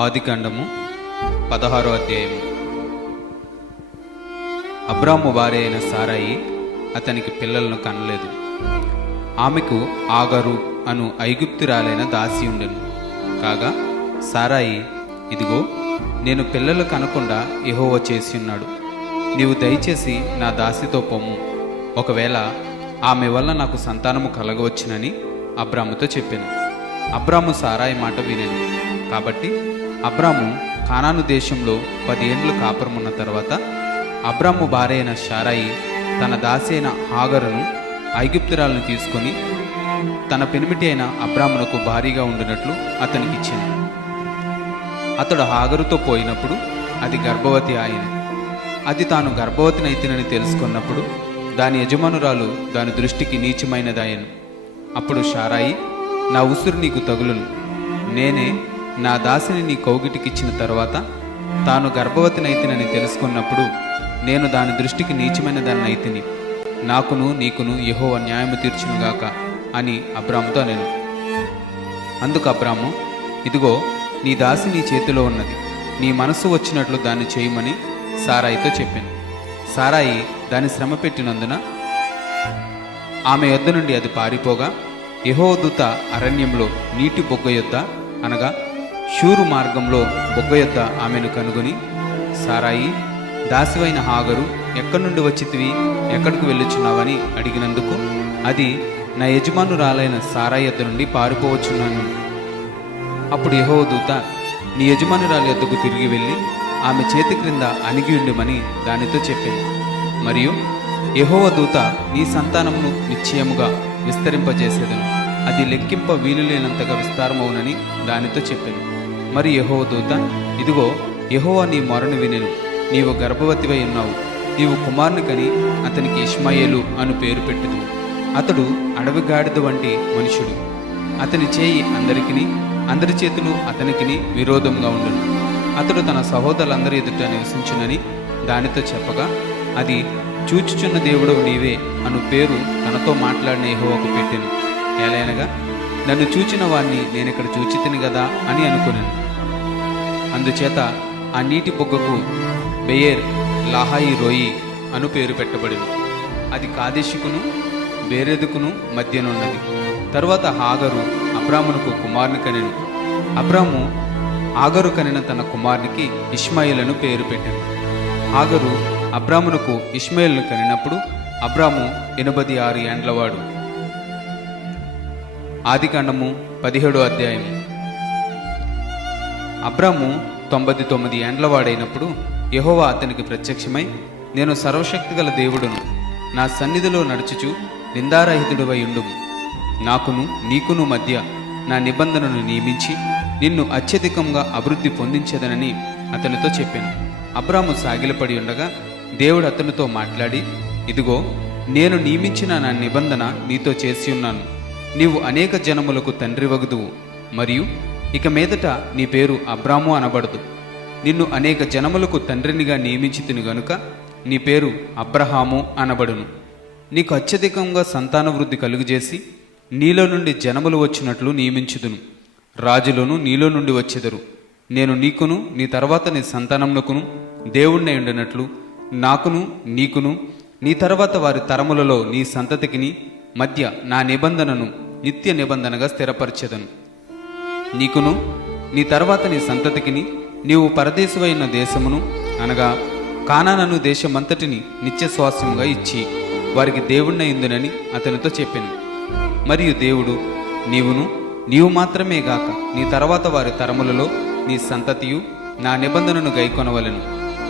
ఆదికాండము పదహారో అధ్యాయము. అబ్రాము భార్య అయిన సారాయి అతనికి పిల్లలను కనలేదు. ఆమెకు ఆగరు అను ఐగుప్తురాలైన దాసి ఉండెను. కాగా సారాయి ఇదిగో నేను పిల్లలు కనకుండా ఎహోవ చేసి ఉన్నాడు. నీవు దయచేసి నా దాసితో పొమ్ము ఒకవేళ ఆమె వల్ల నాకు సంతానము కలగవచ్చునని అబ్రాముతో చెప్పాను. అబ్రాము సారాయి మాట వినను. కాబట్టి అబ్రాము కానాను దేశంలో పది ఏండ్లు కాపురమున్న తర్వాత అబ్రాము భార్య అయిన షారాయి తన దాసి అయిన హాగరును ఐగుప్తురాలను తీసుకొని తన పెనిమిటి అయిన అబ్రామునకు భారీగా ఉండినట్లు అతనికి ఇచ్చింది అతడు హాగరుతో పోయినప్పుడు అది గర్భవతి ఆయన. అది తాను గర్భవతినైతినని తెలుసుకున్నప్పుడు దాని యజమానురాలు దాని దృష్టికి నీచమైనదాయను. అప్పుడు షారాయి నా ఉసురు నీకు తగులును. నేనే నా దాసిని నీ కౌగిటికిచ్చిన తర్వాత తాను గర్భవతినైతినని తెలుసుకున్నప్పుడు నేను దాని దృష్టికి నీచమైన దాన్నైతిని నాకును నీకును యహో న్యాయము తీర్చునుగాక అని అబ్రాముతో నేను అందుకు అబ్రాము ఇదిగో నీ దాసి నీ చేతిలో ఉన్నది. నీ మనసు వచ్చినట్లు దాన్ని చేయమని సారాయితో చెప్పాను. సారాయి దాన్ని శ్రమ పెట్టినందున ఆమె యొద్ద నుండి అది పారిపోగా యహోదూత అరణ్యంలో నీటి బొగ్గ యొద్ద అనగా షూరు మార్గంలో బొగ్గ యొద్ద ఆమెను కనుగొని సారాయి దాసివైన హాగరు ఎక్కడి నుండి వచ్చితివి? ఎక్కడికి వెళ్ళుచున్నావని అడిగినందుకు అది నా యజమానురాలైన సారాయి యొద్ద నుండి పారిపోవచ్చున్నాను. అప్పుడు యహో దూత నీ యజమానురాలి యొద్దకు తిరిగి వెళ్ళి ఆమె చేతి క్రింద అణిగి ఉండుమని దానితో చెప్పింది మరియు యహోవ దూత నీ సంతానమును నిశ్చయముగా విస్తరింపజేసేదను. అది లెక్కింప వీలు లేనంతగా విస్తారమవునని దానితో చెప్పింది మరి యహోవ దూత ఇదిగో యహోవా నీ మరణ వినెను. నీవు గర్భవతివై ఉన్నావు. నీవు కుమారుని కని అతనికి ఇష్మాయేలు అను పేరు పెట్టుదు అతడు అడవి గాడిద వంటి మనుషుడు. అతని చేయి అందరికిని అందరి చేతులు అతనికిని విరోధంగా ఉండను. అతడు తన సహోదరులందరి ఎదుట నివసించునని దానితో చెప్పగా అది చూచుచున్న దేవుడు నీవే అను పేరు తనతో మాట్లాడిన ఎహోవకు పెట్టెను. ఏలైనగా నన్ను చూచిన వాణ్ణి నేనిక్కడ చూచితిని కదా అని అనుకున్నాను అందుచేత ఆ నీటి బొగ్గకు బెయేర్ లాహాయి రోయి అను పేరు పెట్టబడింది అది కాదేశికును బేరెదుకును మధ్యనున్నది. తరువాత హాగరు అబ్రామునకు కుమారుని కనెను. అబ్రాము ఆగరు కనిన తన కుమారునికి ఇష్మాయిలను పేరు పెట్టాడు ఆగరు అబ్రామునకు ఇష్మాయిల్ను కనినప్పుడు అబ్రాము ఎనభది ఆరు ఏండ్లవాడు. ఆదికాండము పదిహేడో అధ్యాయము. అబ్రాము తొంభై తొమ్మిది ఏండ్లవాడైనప్పుడు యహోవా అతనికి ప్రత్యక్షమై నేను సర్వశక్తిగల దేవుడును నా సన్నిధిలో నడుచుచు నిందారహితుడివై ఉండుము నాకును నీకును మధ్య నా నిబంధనను నియమించి నిన్ను అత్యధికంగా అభివృద్ధి పొందించదనని అతనితో చెప్పాను. అబ్రాము సాగిలపడి ఉండగా దేవుడు అతనితో మాట్లాడి ఇదిగో నేను నియమించిన నా నిబంధన నీతో చేసి ఉన్నాను నీవు అనేక జనములకు తండ్రి వగుదువు మరియు ఇక మీదట నీ పేరు అబ్రాము అనబడదు. నిన్ను అనేక జనములకు తండ్రినిగా నియమించితిని గనుక నీ పేరు అబ్రహాము అనబడును. నీకు అత్యధికంగా సంతాన వృద్ధి కలుగజేసి నీలో నుండి జనములు వచ్చినట్లు నియమించుదును. రాజులను నీలో నుండి వచ్చెదరు. నేను నీకును నీ తర్వాత నీ సంతానమునకును దేవుణ్ణి ఉండినట్లు నాకును నీకును నీ తర్వాత వారి తరములలో నీ సంతతికిని మధ్య నా నిబంధనను నిత్య నిబంధనగా స్థిరపరచెదను. నీకును నీ తర్వాత నీ సంతతికిని నీవు పరదేశమైన దేశమును అనగా కానానను దేశమంతటిని నిత్య స్వాస్యముగా ఇచ్చి వారికి దేవుణ్ణ ఇందునని అతనితో చెప్పాను. మరియు దేవుడు నీవును నీవు మాత్రమే గాక నీ తర్వాత వారి తరములలో నీ సంతతియు నా నిబంధనను గైకొనవలెను.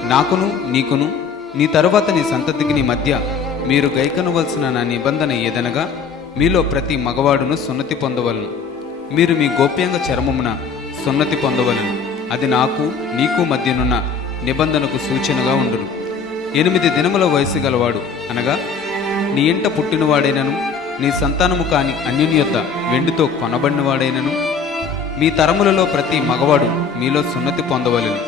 నాకును నీకును నీ తరువాత నీ సంతతికి నీ మధ్య మీరు గైకొనవలసిన నా నిబంధన ఏదనగా మీలో ప్రతి మగవాడును సున్నతి పొందవలను. మీరు మీ గోప్యంగ చర్మమున సున్నతి పొందవలను. అది నాకు నీకు మధ్యనున్న నిబంధనకు సూచనగా ఉండును. ఎనిమిది దినముల వయసు గలవాడు అనగా నీ ఇంట పుట్టినవాడైనను నీ సంతానము కాని అన్యుని వెండితో కొనబడినవాడైనను మీ తరములలో ప్రతి మగవాడు మీలో సున్నతి పొందవలెను.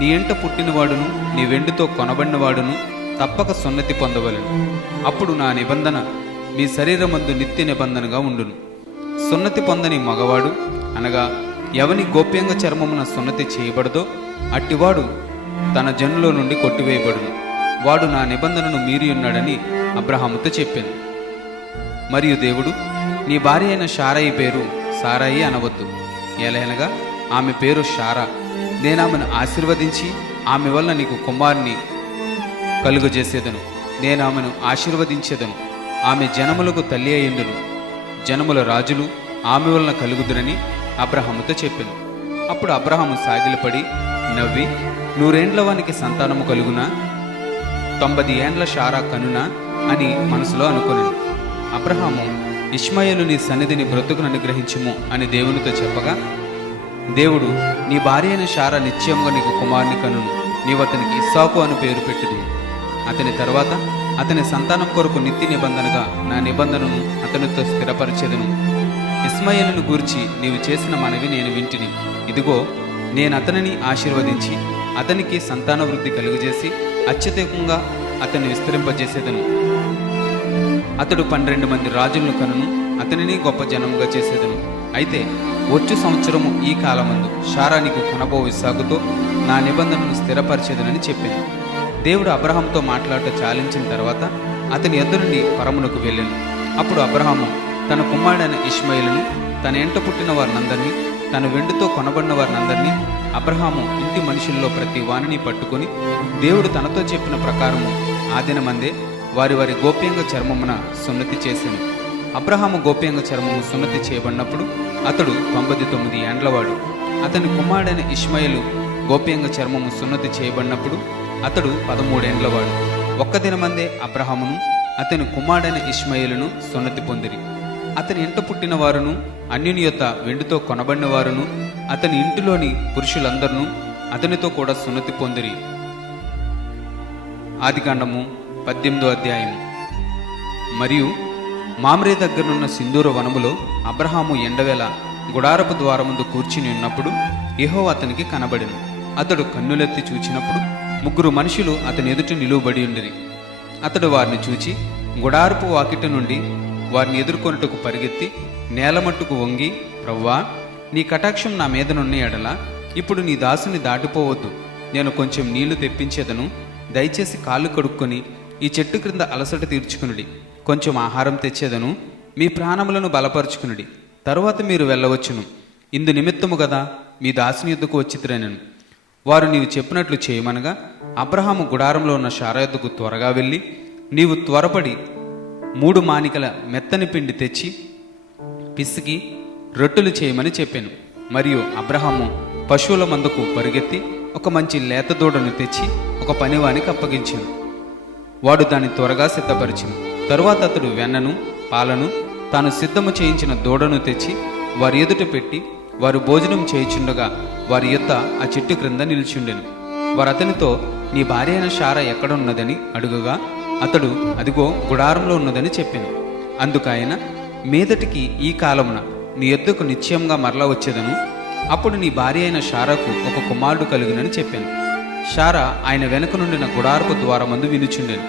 నీ ఇంట పుట్టినవాడును నీ వెండితో కొనబడినవాడును తప్పక సున్నతి పొందవలను. అప్పుడు నా నిబంధన మీ శరీరమందు నిత్య నిబంధనగా ఉండును. సున్నతి పొందని మగవాడు అనగా ఎవని గోప్యంగా చర్మమున సున్నతి చేయబడదో అట్టివాడు తన జనులో నుండి కొట్టివేయబడును. వాడు నా నిబంధనను మీరి ఉన్నాడని అబ్రహాముతో చెప్పాను. మరియు దేవుడు నీ భార్య అయిన షారాయి పేరు సారాయి అనవద్దు. ఎలయనగా ఆమె పేరు షారా. నేను ఆమెను ఆశీర్వదించి ఆమె వల్ల నీకు కుమారుని కలుగజేసేదను. నేను ఆమెను ఆశీర్వదించేదను. ఆమె జనములకు తల్లి అయ్యుండును. జనముల రాజులు ఆమె వలన కలుగుదురని అబ్రహాముతో చెప్పాను. అప్పుడు అబ్రహాము సాగిలపడి నవ్వి నూరేండ్ల వానికి సంతానము కలుగునా? తొంభై ఏండ్ల షారా కనునా? అని మనసులో అనుకొనెను. అబ్రహాము ఇష్మాయేలు నీ సన్నిధిని బ్రతుకును అనుగ్రహించుము అని దేవునితో చెప్పగా దేవుడు నీ భార్య అయిన షారా నిశ్చయంగా నీకు కుమారుని కనును. నీవు అతనికి ఇస్సాకు అని పేరు పెట్టుదు అతని తర్వాత అతని సంతానం కొరకు నిత్య నిబంధనగా నా నిబంధనను అతనితో స్థిరపరిచేదను. ఇస్మాయిలును గూర్చి నీవు చేసిన మనవి నేను వింటిని. ఇదిగో నేను అతనిని ఆశీర్వదించి అతనికి సంతాన వృద్ధి కలుగజేసి అత్యధికంగా అతన్ని విస్తరింపజేసేదను. అతడు పన్నెండు మంది రాజులను కనును అతనిని గొప్ప జనముగా చేసేదను. అయితే వచ్చు సంవత్సరము ఈ కాలమందు షారా నీకు కనబో విశాఖతో నా నిబంధనను స్థిరపరిచేదనని చెప్పింది దేవుడు అబ్రహాంతో మాట్లాడట చాలించిన తర్వాత అతని ఎద్దు నుండి పరమునకు వెళ్ళాను. అప్పుడు అబ్రహాము తన కుమారుడైన ఇష్మాయిలను తన ఎంట పుట్టిన వారినందరినీ తన వెండితో కొనబడిన వారినందరినీ అబ్రహాము ఇంటి మనుషుల్లో ప్రతి వానిని పట్టుకొని దేవుడు తనతో చెప్పిన ప్రకారము ఆ దినమందే వారి వారి గోప్యంగా చర్మమున సున్నతి చేసింది అబ్రహాము గోప్యంగా చర్మము సున్నతి చేయబడినప్పుడు అతడు తొంభై తొమ్మిది ఏండ్లవాడు. అతని కుమారుడైన ఇష్మాయిలు గోప్యంగా చర్మము సున్నతి చేయబడినప్పుడు అతడు పదమూడేండ్లవాడు. ఒక్క దినమందే అబ్రహామును అతని కుమారుడైన ఇష్మయులను సున్నతి పొందిరి. అతని ఇంట పుట్టిన వారును అన్యుని యొక్క వెండితో కొనబడిన వారును అతని ఇంటిలోని పురుషులందరూ అతనితో కూడా సున్నతి పొందిరి. ఆదికాండము పద్దెనిమిదో అధ్యాయం మరియు మామ్రే దగ్గరనున్న సింధూర వనములో అబ్రహాము ఎండవేళ గుడారపు ద్వారముందు కూర్చుని ఉన్నప్పుడు యహో అతనికి కనబడిను. అతడు కన్నులెత్తి చూచినప్పుడు ముగ్గురు మనుషులు అతని ఎదుట నిలువబడి ఉండిరి. అతడు వారిని చూచి గుడారపు వాకిట నుండి వారిని ఎదుర్కొనుటకు పరిగెత్తి నేలమట్టుకు వంగి ప్రవ్వా నీ కటాక్షం నా మీదనున్న ఎడల? ఇప్పుడు నీ దాసుని దాటిపోవద్దు. నేను కొంచెం నీళ్ళు తెప్పించేదను. దయచేసి కాళ్ళు కడుక్కొని ఈ చెట్టు క్రింద అలసట తీర్చుకునుడి. కొంచెం ఆహారం తెచ్చేదను. మీ ప్రాణములను బలపరుచుకునుడి. తరువాత మీరు వెళ్ళవచ్చును. ఇందు నిమిత్తము కదా మీ దాసుని యుద్ధకు వచ్చితిరనను. వారు నీవు చెప్పినట్లు చేయమనగా అబ్రహాము గుడారంలో ఉన్న షారా త్వరగా వెళ్ళి నీవు త్వరపడి మూడు మానికల మెత్తని పిండి తెచ్చి పిసికి రొట్టెలు చేయమని చెప్పాను. మరియు అబ్రహాము పశువుల మందుకు పరుగెత్తి ఒక మంచి లేత దూడను తెచ్చి ఒక పనివానికి అప్పగించాను. వాడు దాన్ని త్వరగా సిద్ధపరిచింది తరువాత అతడు వెన్నను పాలను తాను సిద్ధము చేయించిన దూడను తెచ్చి వారి ఎదుట పెట్టి వారు భోజనం చేయుచుండగా వారి యొద్ద ఆ చెట్టు క్రింద నిలిచిండెను. వారు అతనితో నీ భార్య అయిన షార ఎక్కడున్నదని అడుగగా అతడు అదిగో గుడారంలో ఉన్నదని చెప్పాను. అందుకాయన మీదటికి ఈ కాలమున నీ యొద్దకు నిశ్చయంగా మరలా వచ్చేదను. అప్పుడు నీ భార్య అయిన షారాకు ఒక కుమారుడు కలుగునని చెప్పాను. షారా ఆయన వెనుక నుండిన గుడారపు ద్వారమందు వినుచుండెను.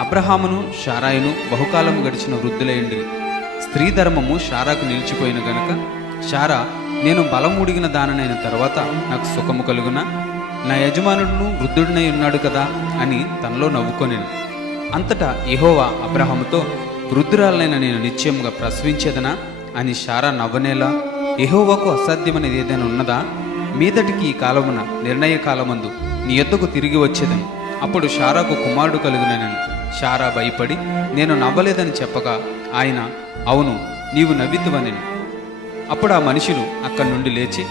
అబ్రహామును షారాయును బహుకాలం గడిచిన వృద్ధులైండి స్త్రీ ధర్మము షారాకు నిలిచిపోయిన గనుక షారా నేను బలముడిగిన దాననైన తర్వాత నాకు సుఖము కలుగునా? నా యజమానుడును వృద్ధుడినై ఉన్నాడు కదా అని తనలో నవ్వుకొనెను. అంతటా ఇహోవా అబ్రహాముతో వృద్ధురాలైన నేను నిశ్చయముగా ప్రసవించేదనా? అని షారా నవ్వనేలా యెహోవాకు అసాధ్యమనేది ఏదైనా ఉన్నదా? మీదటికి ఈ కాలమున నిర్ణయ కాలమందు నీ యొద్దకు తిరిగి వచ్చేదని. అప్పుడు షారాకు కుమారుడు కలుగునని షారా భయపడి నేను నవ్వలేదని చెప్పగా ఆయన అవును నీవు నవ్వితువని అప్పుడు ఆ మనుషులు అక్కడి నుండి లేచి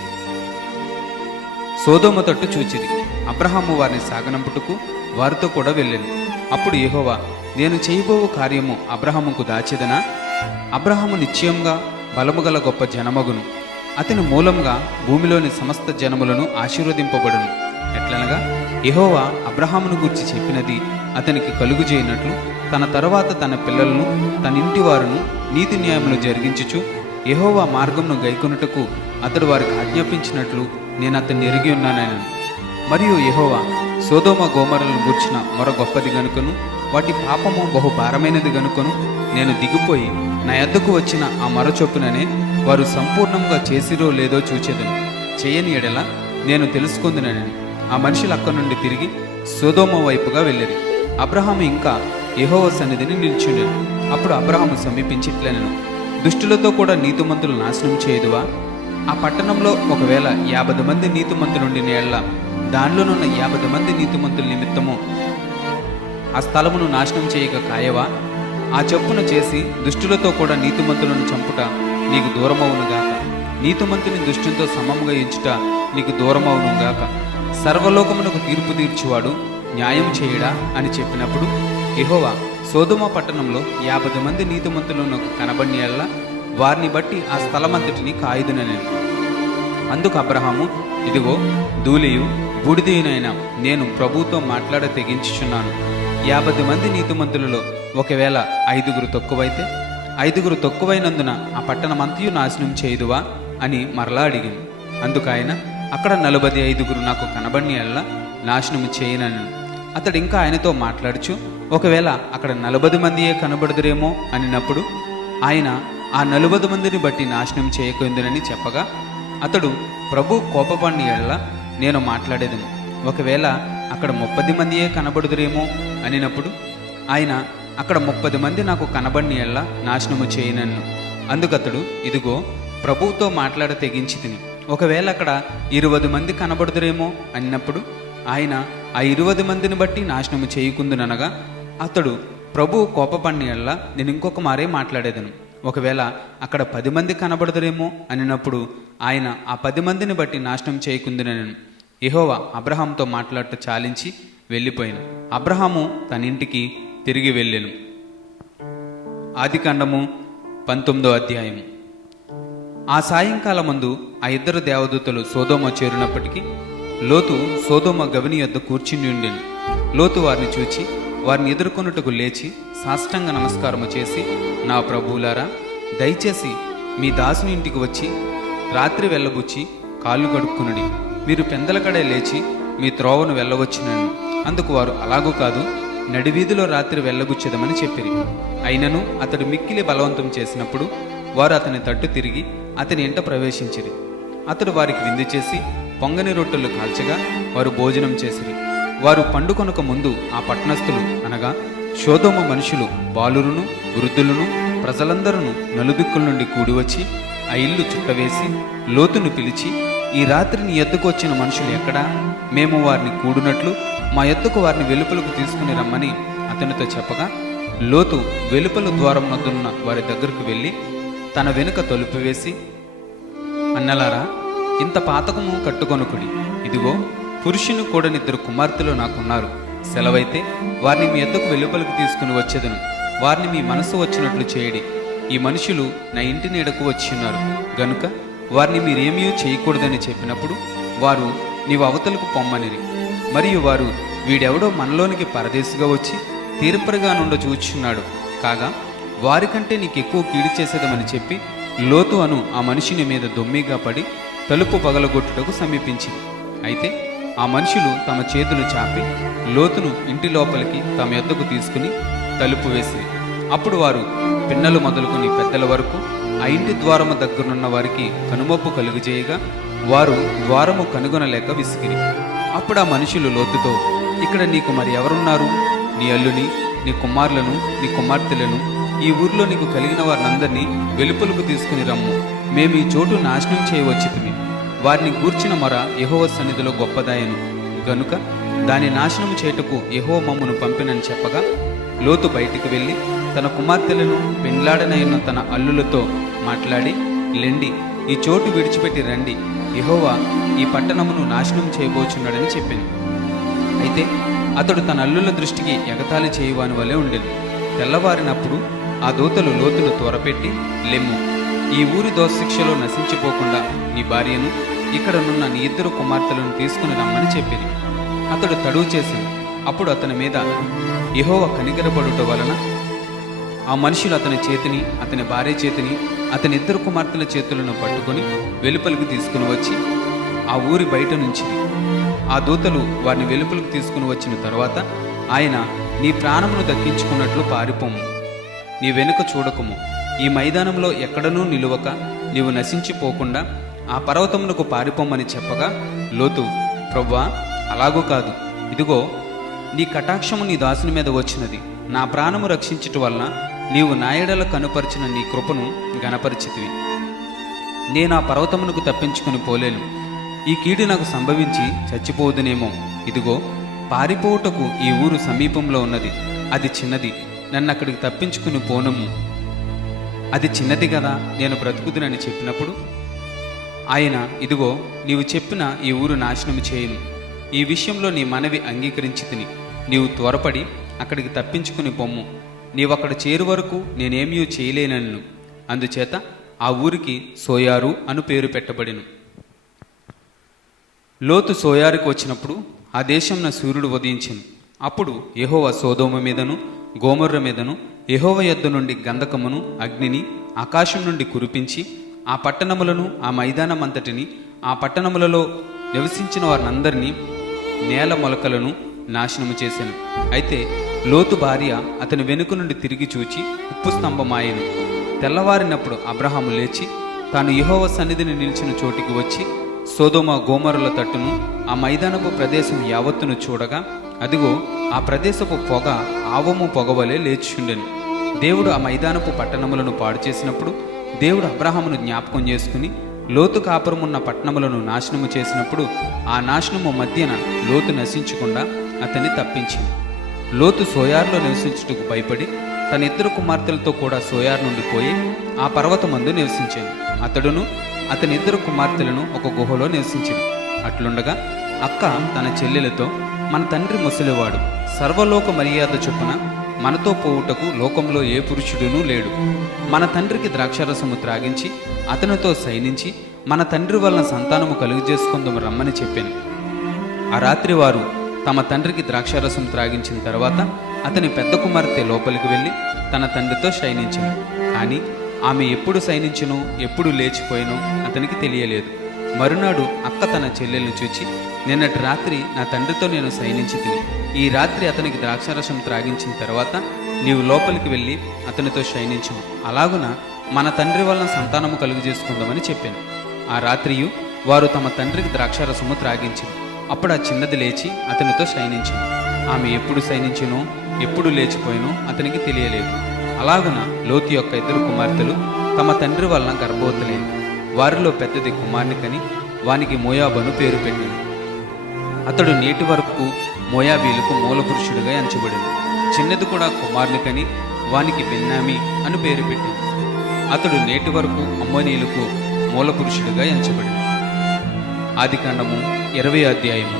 సోదోమ తట్టు చూచిరి. అబ్రహాము వారిని సాగనంపుటకు వారితో కూడా వెళ్ళాను అప్పుడు యహోవా నేను చేయబోవు కార్యము అబ్రహాముకు దాచేదనా? అబ్రహాము నిశ్చయంగా బలముగల గొప్ప జనమగును. అతని మూలంగా భూమిలోని సమస్త జనములను ఆశీర్వదింపబడును. ఎట్లనగా యహోవా అబ్రహామును గురించి చెప్పినది అతనికి కలుగు చేయనట్లు తన తర్వాత తన పిల్లలను తన ఇంటి వారును నీతి న్యాయములు జరిగించుచు యహోవా మార్గమును గైకొనుటకు అతడు వారికి ఆజ్ఞాపించినట్లు నేను అతన్ని ఎరిగి ఉన్నానని. మరియు యహోవా సోదోమ గోమరలను గూర్చిన మరో గొప్పది గనుకను వాటి పాపము బహు భారమైనది గనుకను నేను దిగిపోయి నా ఎద్దకు వచ్చిన ఆ మరచొప్పుననే వారు సంపూర్ణంగా చేసిరో లేదో చూచేదను. చేయని ఎడల నేను తెలుసుకుందునని. ఆ మనుషులు అక్కడి నుండి తిరిగి సోదోమ వైపుగా వెళ్ళేది అబ్రహాము ఇంకా యహోవ సన్నిధిని నిల్చుండెను. అప్పుడు అబ్రహాము సమీపించిట్లనను. దుష్టులతో కూడా నీతిమంతులు నాశనం చేయదువా? ఆ పట్టణంలో ఒకవేళ యాభై మంది నీతిమంతులుండి నేళ్ళ దానిలోనున్న యాభై మంది నీతిమంతుల నిమిత్తము ఆ స్థలమును నాశనం చేయక కాయవా? ఆ చెప్పును చేసి దుష్టులతో కూడా నీతిమంతులను చంపుట నీకు దూరమవునుగాక నీతిమంతుని దుష్టులతో సమముగా ఎంచుట నీకు దూరమవునుగాక సర్వలోకమునకు తీర్పు తీర్చువాడు న్యాయం చేయడా అని చెప్పినప్పుడు ఎహోవా సోదుమ పట్టణంలో యాభై మంది నీతిమంతులను కనబడిన ఎడల వారిని బట్టి ఆ స్థలమంతటిని కాయుదునని. అందుకు అబ్రహాము ఇదిగో ధూళియు బుడిదీనైనా నేను ప్రభుతో మాట్లాడ తెగించుచున్నాను. యాభై మంది నీతిమంతులలో ఒకవేళ ఐదుగురు తక్కువైతే ఐదుగురు తక్కువైనందున ఆ పట్టణమంతయు నాశనం చేయుదువా అని మరలా అడిగింది. అందుకు ఆయన అక్కడ నలభై ఐదుగురు నాకు కనబడిన ఎల్ల నాశనము చేయనని. అతడు ఇంకా ఆయనతో మాట్లాడుచు ఒకవేళ అక్కడ నలభై మందియే కనబడదురేమో అనినప్పుడు ఆయన ఆ నలుబది మందిని బట్టి నాశనం చేయకుందునని చెప్పగా అతడు ప్రభు కోపపడిన ఎడల నేను మాట్లాడేదను. ఒకవేళ అక్కడ ముప్పది మందియే కనబడుదురేమో అనినప్పుడు ఆయన అక్కడ ముప్పది మంది నాకు కనబడిన ఎడల నాశనము చేయనన్ను. అందుకతడు ఇదిగో ప్రభువుతో మాట్లాడ తెగించి తిని ఒకవేళ అక్కడ ఇరవై మంది కనబడుదురేమో అన్నప్పుడు ఆయన ఆ ఇరవై మందిని బట్టి నాశనము చేయకుందునగా అతడు ప్రభు కోపపడిన నేను ఇంకొక మారే మాట్లాడేదను. ఒకవేళ అక్కడ పది మంది కనబడదురేమో అనినప్పుడు ఆయన ఆ పది మందిని బట్టి నాశనం చేయకుందునను. ఎహోవా అబ్రహాంతో మాట్లాడట చాలించి వెళ్ళిపోయాను. అబ్రహాము తన ఇంటికి తిరిగి వెళ్ళెను. ఆదికాండము పంతొమ్మిదో అధ్యాయము. ఆ సాయంకాలం ముందు ఆ ఇద్దరు దేవదూతలు సోదోమ చేరినప్పటికీ లోతు సోదోమ గవిని యొద్ద కూర్చుని ఉండేను. లోతు వారిని చూచి వారిని ఎదుర్కొనుటకు లేచి సాష్టంగ నమస్కారము చేసి నా ప్రభువులారా దయచేసి మీ దాసుని ఇంటికి వచ్చి రాత్రి వెళ్ళబుచ్చి కాళ్ళు కడుక్కునుడి. మీరు పెందలకడే లేచి మీ త్రోవను వెళ్ళవచ్చునని. అందుకు వారు అలాగూ కాదు నడివీధిలో రాత్రి వెళ్ళబుచ్చేదమని చెప్పిరి. అయినను అతడు మిక్కిలి బలవంతం చేసినప్పుడు వారు అతని తట్టు తిరిగి అతని ఇంట ప్రవేశించిరి. అతడు వారికి విందు చేసి పొంగని రొట్టెలు కాల్చగా వారు భోజనం చేసిరి. వారు పండుకొనక ముందు ఆ పట్టణస్థులు అనగా శోధోమ మనుషులు బాలురును వృద్ధులను ప్రజలందరూ నలుదిక్కుల నుండి కూడివచ్చి ఆ ఇల్లు చుట్టవేసి లోతును పిలిచి ఈ రాత్రి నీ ఎద్దుకు వచ్చిన మనుషులు ఎక్కడా? మేము వారిని కూడినట్లు మా ఎద్దుకు వారిని వెలుపలకు తీసుకుని రమ్మని అతనితో చెప్పగా లోతు వెలుపల ద్వారం వద్దనున్న వారి దగ్గరకు వెళ్ళి తన వెనుక తలుపు వేసి అన్నలారా ఇంత పాతకము కట్టుకొనుకుడి. ఇదిగో పురుషుని కూడనిద్దరు కుమార్తెలు నాకున్నారు. సెలవైతే వారిని మీ ఎద్దకు వెలుపలికి తీసుకుని వచ్చేదను. వారిని మీ మనసు వచ్చినట్లు చేయడి. ఈ మనుషులు నా ఇంటి నీడకు వచ్చి ఉన్నారు. గనుక వారిని మీరేమీ చేయకూడదని చెప్పినప్పుడు వారు నీవు అవతలకు పొమ్మనిరి. మరియు వారు వీడెవడో మనలోనికి పరదేశిగా వచ్చి తీర్పరగా నుండ చూచున్నాడు. కాగా వారికంటే నీకు ఎక్కువ కీడు చేసేదమని చెప్పి లోతు అను ఆ మనిషిని మీద దొమ్మిగా పడి తలుపు పగలగొట్టుటకు సమీపించింది అయితే ఆ మనుషులు తమ చేతులు చాపి లోతును ఇంటి లోపలికి తమ యొద్దకు తీసుకుని తలుపు వేసి అప్పుడు వారు పిన్నలు మొదలుకొని పెద్దల వరకు ఆ ఇంటి ద్వారము దగ్గరున్న వారికి కనుమొప్పు కలుగజేయగా వారు ద్వారము కనుగొనలేక విసిగిరి. అప్పుడు ఆ మనుషులు లోతుతో ఇక్కడ నీకు మరి ఎవరున్నారు? నీ అల్లుని నీ కుమారులను నీ కుమార్తెలను ఈ ఊర్లో నీకు కలిగిన వారినందరినీ వెలుపలకు తీసుకుని రమ్ము. మేము ఈ చోటు నాశనం చేయవచ్చితిమి. వారిని గూర్చిన మొర యహోవ సన్నిధిలో గొప్పదాయను. గనుక దాని నాశనం చేయుటకు యహో మమ్మను పంపినని చెప్పగా లోతు బయటికి వెళ్ళి తన కుమార్తెలను పెండ్లాడనైన తన అల్లులతో మాట్లాడి లెండి ఈ చోటు విడిచిపెట్టి రండి. యహోవా ఈ పట్టణమును నాశనం చేయబోచున్నాడని చెప్పింది అయితే అతడు తన అల్లుల దృష్టికి ఎగతాళి చేయువాని వలె ఉండెను. తెల్లవారినప్పుడు ఆ దూతలు లోతును త్వరపెట్టి లెమ్ము ఈ ఊరి దోశిక్షలో నశించిపోకుండా నీ భార్యను ఇక్కడనున్న నీ ఇద్దరు కుమార్తెలను తీసుకుని రమ్మని చెప్పింది అతడు తడువు చేసింది. అప్పుడు అతని మీద యెహోవా కనికరపడుట వలన ఆ మనుషులు అతని చేతిని అతని భార్య చేతిని అతని ఇద్దరు కుమార్తెల చేతులను పట్టుకొని వెలుపలికి తీసుకుని వచ్చి ఆ ఊరి బయట నుంచి ఆ దూతలు వారిని వెలుపలికి తీసుకుని వచ్చిన తర్వాత ఆయన నీ ప్రాణమును దక్కించుకున్నట్లు పారిపోము నీ వెనుక చూడకము. ఈ మైదానంలో ఎక్కడనూ నిలువక నీవు నశించిపోకుండా ఆ పర్వతమునకు పారిపోమని చెప్పగా లోతు ప్రవ్వా అలాగూ కాదు. ఇదిగో నీ కటాక్షము నీ దాసుని మీద వచ్చినది. నా ప్రాణము రక్షించుట వలన నీవు నాయడల కనుపరిచిన నీ కృపను గణపరిచితివి నేను ఆ పర్వతమునకు తప్పించుకుని పోలేను. ఈ కీడు నాకు సంభవించి చచ్చిపోదునేమో. ఇదిగో పారిపోవుటకు ఈ ఊరు సమీపంలో ఉన్నది. అది చిన్నది. నన్ను అక్కడికి తప్పించుకుని పోనము. అది చిన్నది కదా నేను బ్రతుకుదునని చెప్పినప్పుడు? ఆయన ఇదిగో నీవు చెప్పిన ఈ ఊరు నాశనం చేయను. ఈ విషయంలో నీ మనవి అంగీకరించి తిని నీవు త్వరపడి అక్కడికి తప్పించుకుని పొమ్ము. నీవక్కడ చేరు వరకు నేనేమీ చేయలేనన్ను. అందుచేత ఆ ఊరికి సోయారు అను పేరు పెట్టబడిను. లోతు సోయారుకు వచ్చినప్పుడు ఆ దేశంన సూర్యుడు ఉదయించింది అప్పుడు యహోవ సోదోమ మీదను గోమర్ర మీదను యహోవ యొద్ద నుండి గంధకమును అగ్నిని ఆకాశం నుండి కురిపించి ఆ పట్టణములను ఆ మైదానం అంతటిని ఆ పట్టణములలో నివసించిన వారినందరినీ నేల మొలకలను నాశనము చేశాను అయితే లోతు భార్య అతని వెనుక నుండి తిరిగి చూచి ఉప్పు స్తంభమాయను. తెల్లవారినప్పుడు అబ్రహాము లేచి తాను యహోవ సన్నిధిని నిలిచిన చోటికి వచ్చి సోదోమ గోమరుల తట్టును ఆ మైదానపు ప్రదేశం యావత్తును చూడగా అదిగో ఆ ప్రదేశపు పొగ ఆవము పొగవలే లేచియుండెను దేవుడు ఆ మైదానపు పట్టణములను పాడు చేసినప్పుడు దేవుడు అబ్రహామును జ్ఞాపకం చేసుకుని లోతు కాపురమున్న పట్టణములను నాశనము చేసినప్పుడు ఆ నాశనము మధ్యన లోతు నశించకుండా అతన్ని తప్పించింది. లోతు సోయార్లో నివసించుటకు భయపడి తన ఇద్దరు కుమార్తెలతో కూడా సోయార్ నుండి పోయి ఆ పర్వతమందు నివసించాను అతడును అతని ఇద్దరు కుమార్తెలను ఒక గుహలో నివసించింది అట్లుండగా అక్క తన చెల్లెలతో మన తండ్రి ముసలివాడు సర్వలోక మర్యాద చొప్పున మనతో పోవుటకు లోకంలో ఏ పురుషుడునూ లేడు. మన తండ్రికి ద్రాక్షారసము త్రాగించి అతనితో సైనించి మన తండ్రి వలన సంతానము కలుగజేసుకుందాము రమ్మని చెప్పాను. ఆ రాత్రి వారు తమ తండ్రికి ద్రాక్షారసం త్రాగించిన తర్వాత అతని పెద్ద కుమార్తె లోపలికి వెళ్ళి తన తండ్రితో శయనించింది కానీ ఆమె ఎప్పుడు శయనించునో ఎప్పుడు లేచిపోయినో అతనికి తెలియలేదు. మరునాడు అక్క తన చెల్లెల్ని చూచి నిన్నటి రాత్రి నా తండ్రితో నేను శయనించి తిని ఈ రాత్రి అతనికి ద్రాక్షారసం త్రాగించిన తర్వాత నీవు లోపలికి వెళ్ళి అతనితో శయనించుము అలాగున మన తండ్రి వలన సంతానము కలుగు చేసుకుందామని చెప్పాను. ఆ రాత్రియు వారు తమ తండ్రికి ద్రాక్షారసము త్రాగించింది అప్పుడు ఆ చిన్నది లేచి అతనితో శయనించింది ఆమె ఎప్పుడు శయనించినో ఎప్పుడు లేచిపోయినో అతనికి తెలియలేదు. అలాగున లోతు యొక్క ఇద్దరు కుమార్తెలు తమ తండ్రి వలన గర్భవతులేదు వారిలో పెద్దది కుమార్ని కని వానికి మోయాబను పేరు పెట్టింది. అతడు నేటి వరకు మోయాబీలకు మూలపురుషుడిగా ఎంచబడింది చిన్నది కూడా కుమార్ని కని వానికి బిన్నామి అని పేరు పెట్టింది అతడు నేటి వరకు అమ్మనీయులకు మూలపురుషుడిగా ఎంచబడింది ఆదికాండము ఇరవై అధ్యాయము.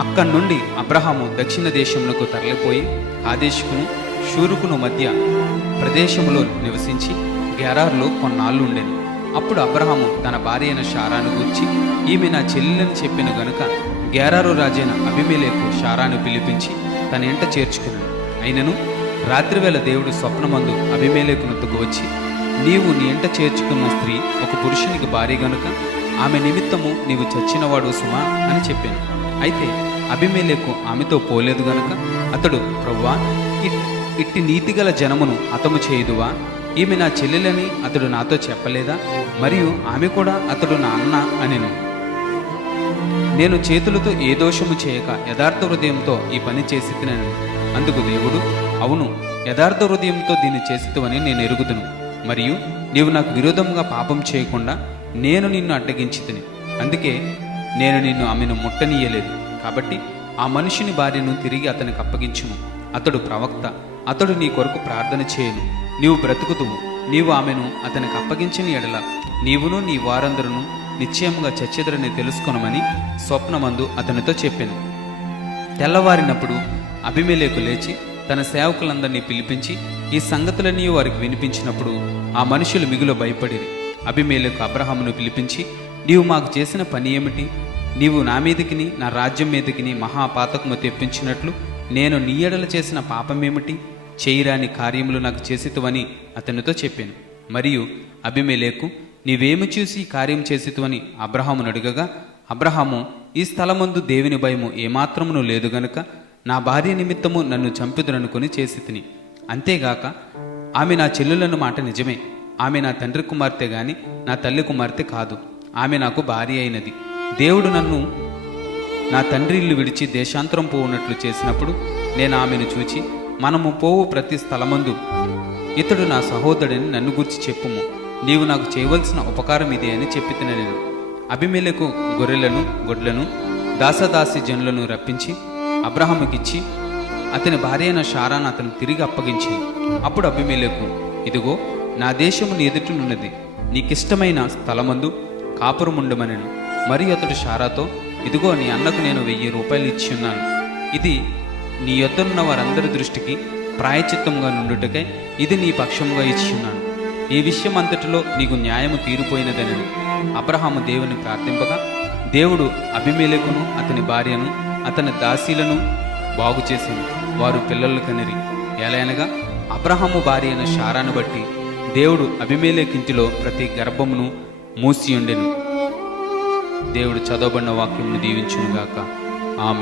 అక్కడి నుండి అబ్రహాము దక్షిణ దేశమునకు తరలిపోయి ఆదేశకును షూరుకును మధ్య ప్రదేశములో నివసించి గెరార్లో కొన్నాళ్ళు ఉండేది అప్పుడు అబ్రహాము తన భార్య అయిన షారాను గూర్చి ఈమె నా చెల్లెలని చెప్పిన గనుక గేరారు రాజైన అభిమేలేకు షారాను పిలిపించి తన ఇంట చేర్చుకున్నాడు అయినను రాత్రివేళ దేవుడు స్వప్నమందు అభిమేలేకునొద్దకు వచ్చి నీవు నీ ఇంట చేర్చుకున్న స్త్రీ ఒక పురుషునికి భార్య గనుక ఆమె నిమిత్తము నీవు చచ్చినవాడు సుమా అని చెప్పాను. అయితే అభిమేలేకు ఆమెతో పోలేదు గనుక అతడు ప్రవ్వా ఇట్టి నీతిగల జనమును హతము చేయుదువా? ఈమె నా చెల్లెలని అతడు నాతో చెప్పలేదా? మరియు ఆమె కూడా అతడు నా అన్న అనిను. నేను చేతులతో ఏ దోషము చేయక యథార్థ హృదయంతో ఈ పని చేసి తినను అందుకు దేవుడు అవును యథార్థ హృదయంతో దీన్ని చేసితువని నేను ఎరుగుదును. మరియు నీవు నాకు విరోధంగా పాపం చేయకుండా నేను నిన్ను అడ్డగించి తిని అందుకే నేను నిన్ను ఆమెను ముట్టనీయలేదు. కాబట్టి ఆ మనిషిని భార్యను తిరిగి అతనికి అప్పగించుము. అతడు ప్రవక్త అతడు నీ కొరకు ప్రార్థన చేయను. నీవు బ్రతుకుతువు నీవు ఆమెను అతనికి అప్పగించిన ఎడల నీవును నీ వారందరును నిశ్చయముగా చచ్చెదరని తెలుసుకొనమని స్వప్నమందు అతనితో చెప్పాను. తెల్లవారినప్పుడు అభిమేలేకు లేచి తన సేవకులందరినీ పిలిపించి ఈ సంగతులన్నీ వారికి వినిపించినప్పుడు ఆ మనుషులు మిగులు భయపడిరి. అభిమేలకు అబ్రహామును పిలిపించి నీవు మాకు చేసిన పని ఏమిటి? నీవు నా మీదకిని నా రాజ్యం మీదకిని మహాపాతకము తెప్పించినట్లు నేను నీ ఎడల చేసిన పాపమేమిటి? చేయరాని కార్యములు నాకు చేసితువని అతనితో చెప్పాను. మరియు అభిమేలేకు నీవేమి చూసి ఈ కార్యం చేసితువని అబ్రహామును అడుగగా అబ్రహాము ఈ స్థలమందు దేవుని భయము ఏమాత్రమును లేదు గనుక నా భార్య నిమిత్తము నన్ను చంపుదురనుకొని చేసి తిని అంతేగాక ఆమె నా చెల్లులను మాట నిజమే. ఆమె నా తండ్రి కుమార్తె గాని నా తల్లి కుమార్తె కాదు. ఆమె నాకు భార్య అయినది. దేవుడు నన్ను నా తండ్రి ఇల్లు విడిచి దేశాంతరం పోవునట్లు చేసినప్పుడు నేను ఆమెను చూచి మనము పోవు ప్రతి స్థలమందు. ఇతడు నా సహోదరుడిని నన్ను గురించి చెప్పుము. నీవు నాకు చేయవలసిన ఉపకారం ఇదే అని చెప్పి నేను. అభిమేలకు గొర్రెలను గొడ్లను దాసదాసి జనులను రప్పించి అబ్రహాముకిచ్చి అతని భార్య అయిన షారాను అతను తిరిగి అప్పగించింది అప్పుడు అభిమేలకు ఇదిగో నా దేశము నీ ఎదుటనున్నది నీకిష్టమైన స్థలమందు కాపురముండమనను మరియు అతడు షారాతో ఇదిగో నీ అన్నకు నేను వెయ్యి రూపాయలు ఇచ్చి ఉన్నాను ఇది నీ యొద్దనున్న వారందరి దృష్టికి ప్రాయచిత్తంగా నుండుటకై ఇది నీ పక్షముగా ఇచ్చున్నాను ఈ విషయం అంతటిలో నీకు న్యాయము తీరిపోయినదని అబ్రహాము దేవుని ప్రార్థింపగా దేవుడు అభిమేలకును అతని భార్యను అతని దాసీలను బాగు చేసింది. వారు పిల్లలు కనిరి. ఎలయనగా అబ్రహాము భార్య అయిన షారాను బట్టి దేవుడు అభిమేలేకింటిలో ప్రతి గర్భమును మూసియుండెను. దేవుడు చదవబడిన వాక్యమును దీవించునుగాక. ఆమె